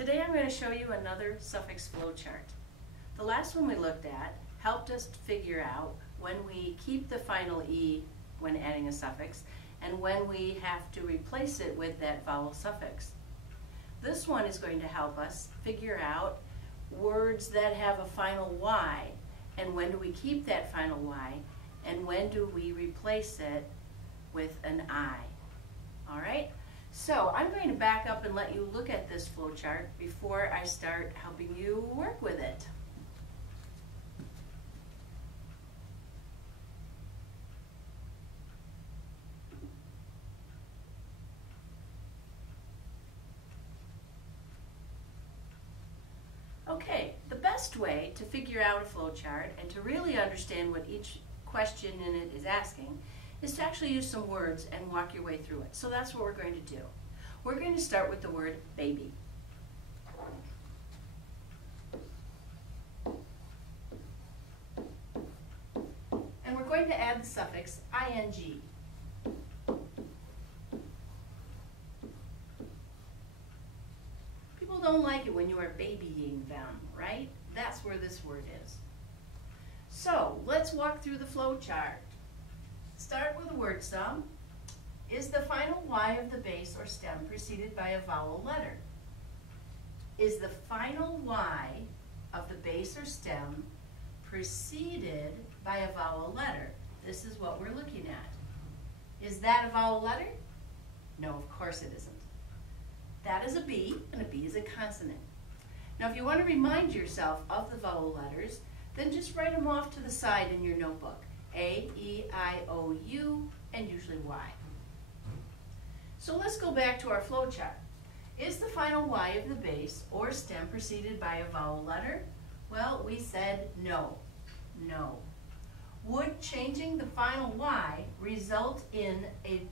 Today I'm going to show you another suffix flowchart. The last one we looked at helped us figure out when we keep the final E when adding a suffix and when we have to replace it with that vowel suffix. This one is going to help us figure out words that have a final Y and when do we keep that final Y and when do we replace it with an I. Alright? So I'm going to back up and let you look at this flowchart before I start helping you work with it. Okay, the best way to figure out a flowchart and to really understand what each question in it is asking is to actually use some words and walk your way through it. So that's what we're going to do. We're going to start with the word baby. And we're going to add the suffix ing. People don't like it when you are babying them, right? That's where this word is. So let's walk through the flowchart. Start with a word sum. Is the final Y of the base or stem preceded by a vowel letter? Is the final Y of the base or stem preceded by a vowel letter? This is what we're looking at. Is that a vowel letter? No, of course it isn't. That is a B, and a B is a consonant. Now if you want to remind yourself of the vowel letters, then just write them off to the side in your notebook. A, E, I, O, U, and usually Y. So let's go back to our flowchart. Is the final Y of the base or stem preceded by a vowel letter? Well, we said no. No. Would changing the final Y result in a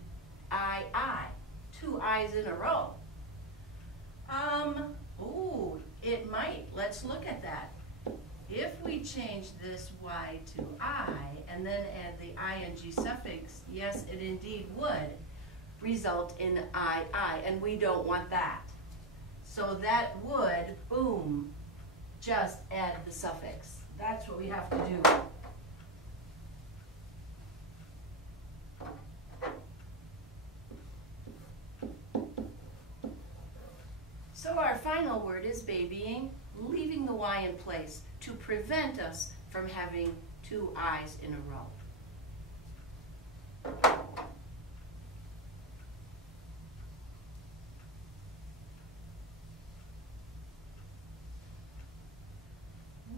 I? Two I's in a row? Ooh, it might. Let's look at that. If we change this Y to I and then add the ing suffix, yes, it indeed would result in I, and we don't want that. So that would, boom, just add the suffix. That's what we have to do. So our final word is babying, leaving the Y in place to prevent us from having two I's in a row.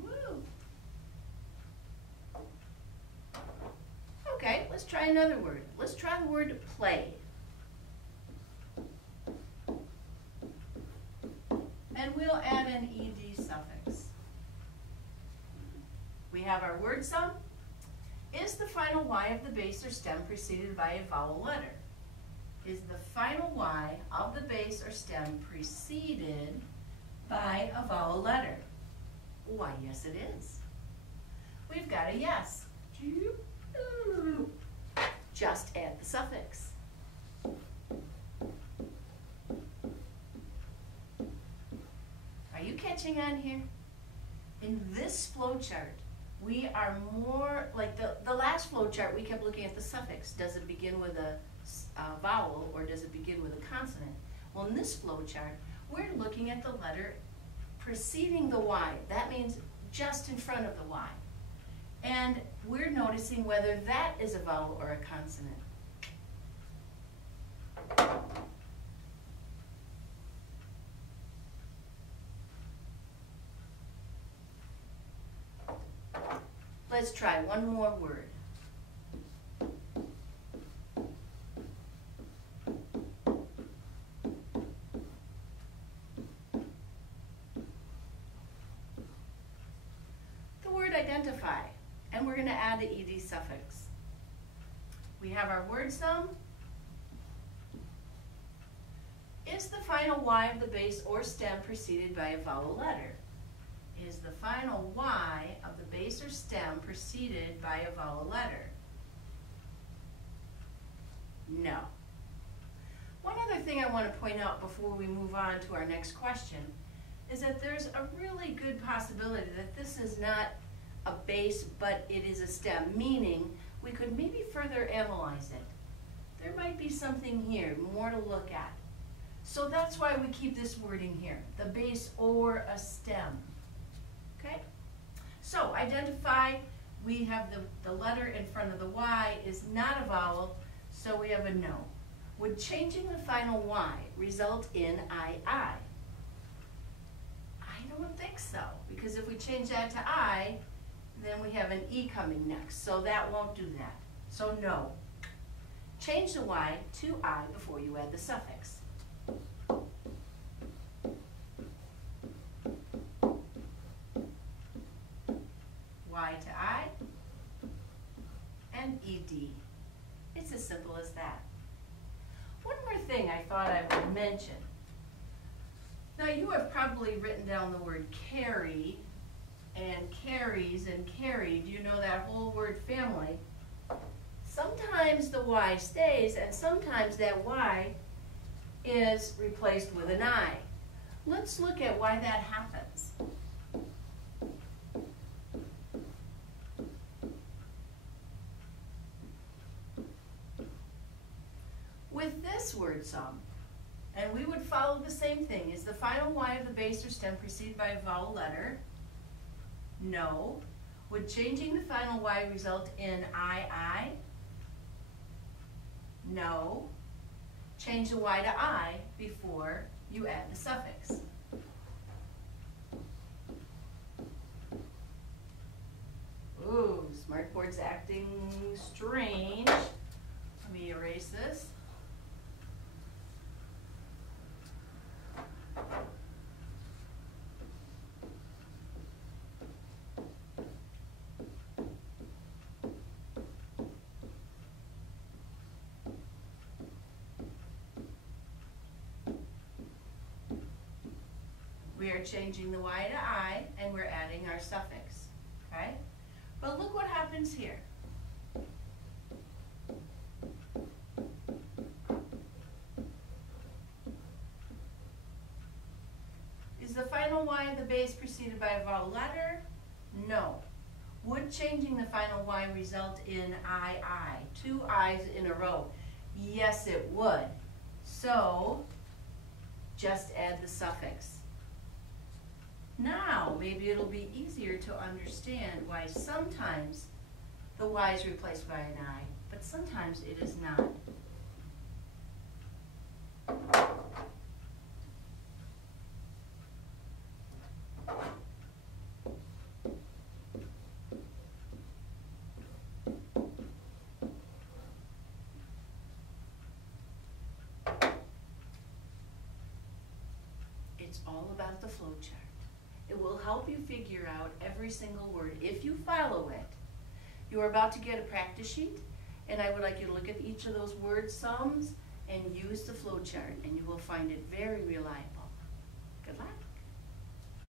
Woo. Okay, let's try another word. Let's try the word play. And we'll add an ed suffix. We have our word sum. Is the final Y of the base or stem preceded by a vowel letter? Is the final Y of the base or stem preceded by a vowel letter? Why, yes it is. We've got a yes. Just add the suffix. Are you catching on here? In this flowchart, we are more like the last flowchart. We kept looking at the suffix. Does it begin with a vowel or does it begin with a consonant? Well, in this flowchart, we're looking at the letter preceding the Y. That means just in front of the Y. And we're noticing whether that is a vowel or a consonant. Let's try one more word. The word identify, and we're going to add the ed suffix. We have our word sum. Is the final Y of the base or stem preceded by a vowel letter? Is the final Y of the base or stem preceded by a vowel letter? No. One other thing I want to point out before we move on to our next question is that there's a really good possibility that this is not a base, but it is a stem, meaning we could maybe further analyze it. There might be something here, more to look at. So that's why we keep this wording here, the base or a stem. Okay? So identify, we have the letter in front of the Y is not a vowel, so we have a no. Would changing the final Y result in II? I don't think so, because if we change that to I, then we have an E coming next, so that won't do that. So no. Change the Y to I before you add the suffix. Y to I and ED. It's as simple as that. One more thing I thought I would mention. Now you have probably written down the word carry and carries and carried. You know that whole word family. Sometimes the Y stays and sometimes that Y is replaced with an I. Let's look at why that happens. With this word some, and we would follow the same thing. Is the final Y of the base or stem preceded by a vowel letter? No. Would changing the final Y result in II? No. Change the Y to I before you add the suffix. Ooh, Smartboard's acting strange. Let me erase this. We are changing the Y to I, and we're adding our suffix, okay? But look what happens here. Is the final Y of the base preceded by a vowel letter? No. Would changing the final Y result in II? Two I's in a row. Yes, it would. So, just add the suffix. Now, maybe it'll be easier to understand why sometimes the Y is replaced by an I, but sometimes it is not. It's all about the flow chart. It will help you figure out every single word if you follow it. You are about to get a practice sheet, and I would like you to look at each of those word sums and use the flow chart, and you will find it very reliable. Good luck.